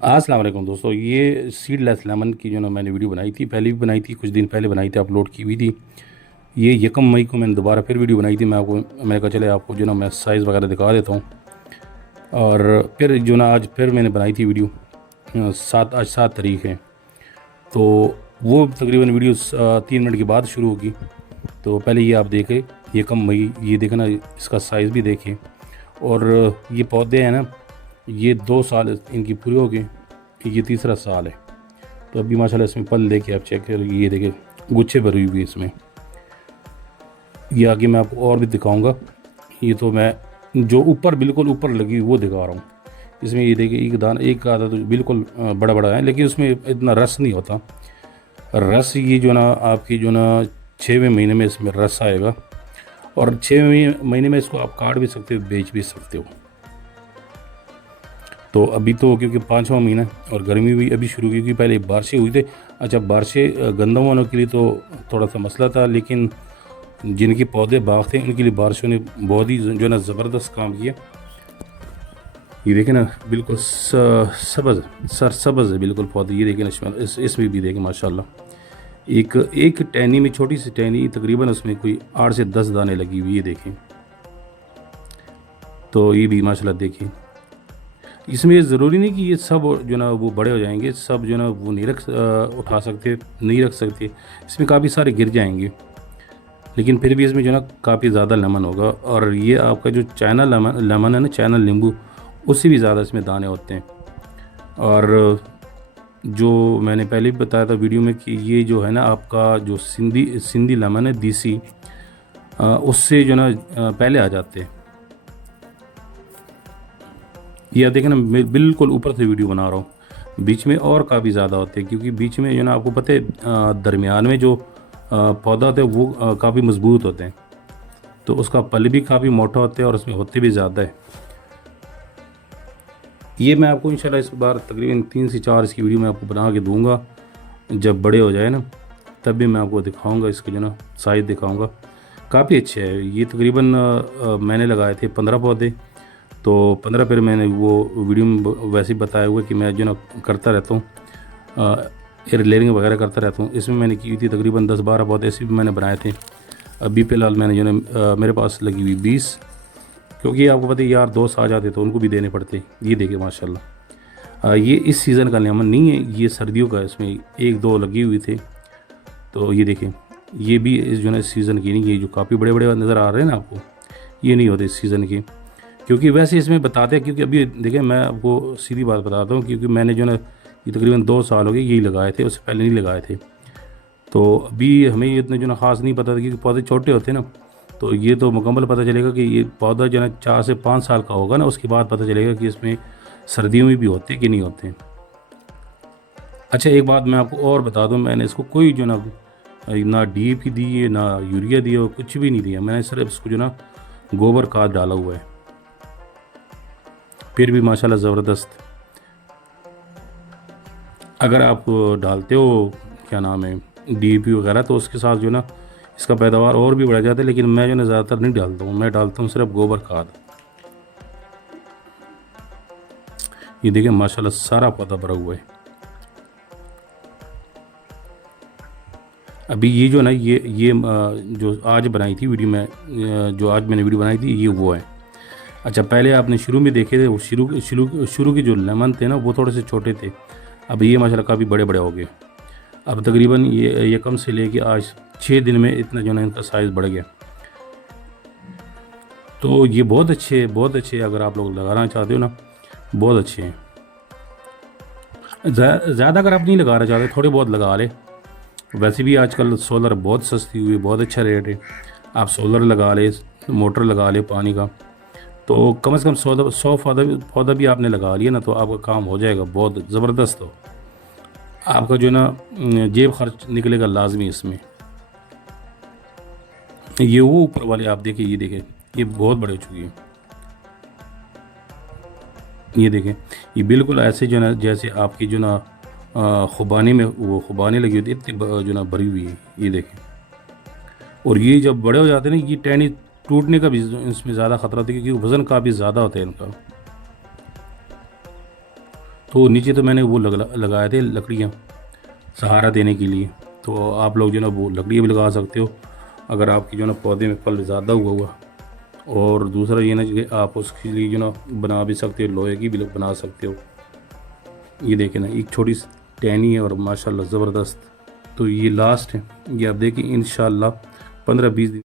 अस्सलाम वालेकुम दोस्तों, ये सीडलेस लेमन की जो ना मैंने वीडियो बनाई थी, पहले भी बनाई थी, कुछ दिन पहले बनाई थी, अपलोड की हुई थी। ये 1 मई को मैंने दोबारा फिर वीडियो बनाई थी। मैंने कहा चले आपको जो ना मैं साइज़ वगैरह दिखा देता हूँ। और फिर जो ना आज फिर मैंने बनाई थी वीडियो। आज 7 तारीख है, तो वो तकरीबन वीडियो 3 मिनट के बाद शुरू होगी। तो पहले ये आप देखें, 1 मई, ये देखें ना, इसका साइज़ भी देखें। और ये पौधे हैं ना, ये 2 साल इनकी पूरी हो गई, ये तीसरा साल है। तो अभी माशाल्लाह इसमें पल देखे आप चेक कर, ये देखे गुच्छे भरी हुई है इसमें। ये आगे मैं आपको और भी दिखाऊंगा। ये तो मैं जो ऊपर बिल्कुल ऊपर लगी हुई वो दिखा रहा हूँ। इसमें ये देखिए, एक आधा तो बिल्कुल बड़ा बड़ा है, लेकिन उसमें इतना रस नहीं होता। रस ये जो ना आपकी जो ना 6वें महीने में इसमें रस आएगा। और 6वें महीने में इसको आप काट भी सकते हो, बेच भी सकते हो। तो अभी तो क्योंकि 5वां महीना है और गर्मी भी अभी शुरू, क्योंकि पहले बारिशें हुई थी। अच्छा, बारिशें गंदम होने के लिए तो थोड़ा सा मसला था, लेकिन जिनके पौधे बाग थे उनके लिए बारिशों ने बहुत ही जो है ना ज़बरदस्त काम किया। ये देखें ना, बिल्कुल सब्ज़ सरसब्ज़ है बिल्कुल पौधे। ये देखें ना, इसमें भी देखें माशाल्लाह, एक एक टहनी में, छोटी सी टहनी, तकरीबन उसमें कोई 8 से 10 दाने लगी हुई, ये देखें। तो ये भी माशाल्लाह देखिए। इसमें ये ज़रूरी नहीं कि ये सब जो ना वो बड़े हो जाएंगे, सब जो ना वो नहीं उठा सकते, नहीं रख सकते। इसमें काफ़ी सारे गिर जाएंगे, लेकिन फिर भी इसमें जो ना काफ़ी ज़्यादा लेमन होगा। और ये आपका जो चाइना लेमन है ना, चाइना नींबू, उससे भी ज़्यादा इसमें दाने होते हैं। और जो मैंने पहले भी बताया था वीडियो में कि ये जो है ना आपका जो सिंधी सिंधी लेमन है, देसी, उससे जो ना पहले आ जाते हैं। ये आप देखें ना, मैं बिल्कुल ऊपर से वीडियो बना रहा हूँ। बीच में और काफ़ी ज़्यादा होते हैं, क्योंकि बीच में जो ना आपको पता है, दरमियान में जो पौधा होता है वो काफ़ी मजबूत होते हैं। तो उसका पल भी काफ़ी मोटा होता है और उसमें होते भी ज़्यादा है। ये मैं आपको इंशाल्लाह इस बार तकरीबन 3 से 4 इसकी वीडियो मैं आपको बना के दूँगा। जब बड़े हो जाए ना, तब भी मैं आपको दिखाऊँगा, इसके जो ना साइज़ दिखाऊँगा। काफ़ी अच्छे है ये। तकरीबन मैंने लगाए थे 15 पौधे। तो 15 फिर मैंने वो वीडियो में वैसे ही बताया हुआ कि मैं जो ना करता रहता हूँ, एयर लेयरिंग वगैरह करता रहता हूँ। इसमें मैंने की थी तकरीबन 10-12 पौधे ऐसे भी मैंने बनाए थे। अभी फ़िलहाल मैंने जो ना मेरे पास लगी हुई 20, क्योंकि आपको पता है यार दोस्त आ जाते तो उनको भी देने पड़ते। ये देखिए माशाल्लाह, ये इस सीज़न का लेमन नहीं है, ये सर्दियों का है। इसमें 1-2 लगी हुई थे। तो ये देखें, ये भी इस जो ना इस सीज़न की नहीं, ये जो काफ़ी बड़े बड़े नज़र आ रहे हैं ना आपको, ये नहीं होते इस सीज़न के। क्योंकि वैसे इसमें बताते हैं, क्योंकि अभी देखें मैं आपको सीधी बात बताता हूँ, क्योंकि मैंने जो ना ये तकरीबन 2 साल हो गए यही लगाए थे, उससे पहले नहीं लगाए थे। तो अभी हमें ये इतने जो ना ख़ास नहीं पता था, क्योंकि पौधे छोटे होते हैं ना। तो ये तो मुकम्मल पता चलेगा कि ये पौधा जो है ना 4 से 5 साल का होगा ना, उसके बाद पता चलेगा कि इसमें सर्दियों में भी होते कि नहीं होते। अच्छा, एक बात मैं आपको और बता दूं, मैंने इसको कोई जो ना डीएपी दी है, ना यूरिया दिया, कुछ भी नहीं दिया। मैंने सिर्फ इसको जो ना गोबर खाद डाला हुआ है, फिर भी माशाल्लाह ज़बरदस्त। अगर आप डालते हो, क्या नाम है, डीएपी वगैरह, तो उसके साथ जो ना इसका पैदावार और भी बढ़ जाता है। लेकिन मैं जो ना ज़्यादातर नहीं डालता हूँ, मैं डालता हूँ सिर्फ गोबर खाद। ये देखिए माशाल्लाह सारा पौधा भरा हुआ है। अभी ये जो ना ये जो आज बनाई थी वीडियो में, जो आज मैंने वीडियो बनाई थी, ये वो है। अच्छा, पहले आपने शुरू में देखे थे, वो शुरू के जो लेमन थे ना, वो थोड़े से छोटे थे। अब ये माशाल्लाह काफ़ी बड़े बड़े हो गए। अब तकरीबन ये कम से लेके आज 6 दिन में इतना जो ना इनका साइज़ बढ़ गया। तो ये बहुत अच्छे अगर आप लोग लगाना चाहते हो ना, बहुत अच्छे हैं। ज़्यादा अगर आप नहीं लगाना चाहते, थोड़े बहुत लगा ले। वैसे भी आजकल सोलर बहुत सस्ती हुई, बहुत अच्छा रेट है। आप सोलर लगा ले, मोटर लगा ले पानी का, तो कम से कम 100 पौधा भी आपने लगा लिया ना, तो आपका काम हो जाएगा बहुत ज़बरदस्त। हो आपका जो ना जेब खर्च निकलेगा लाजमी इसमें। ये वो ऊपर वाले आप देखिए, ये देखें, ये बहुत बड़े हो चुकी है। ये देखें, ये बिल्कुल ऐसे जो ना जैसे आपकी जो ना खुबानी में वो खुबानी लगी होती है, इतनी जो ना भरी हुई है। ये देखें। और ये जब बड़े हो जाते हैं ना, ये टहनी टूटने का भी इसमें ज़्यादा ख़तरा होता है, क्योंकि वज़न काफ़ी ज़्यादा होता है इनका। तो नीचे तो मैंने वो लगाए थे लकड़ियाँ सहारा देने के लिए। तो आप लोग जो ना वो लकड़ियाँ भी लगा सकते हो अगर आपकी जो ना पौधे में फल ज़्यादा हुआ। और दूसरा ये ना कि आप उसके लिए जो ना बना भी सकते हो, लोहे की भी बना सकते हो। ये देखें ना, एक छोटी सी टहनी है और माशाल्लाह ज़बरदस्त। तो ये लास्ट है, ये आप देखिए इंशाल्लाह 15-20 दिन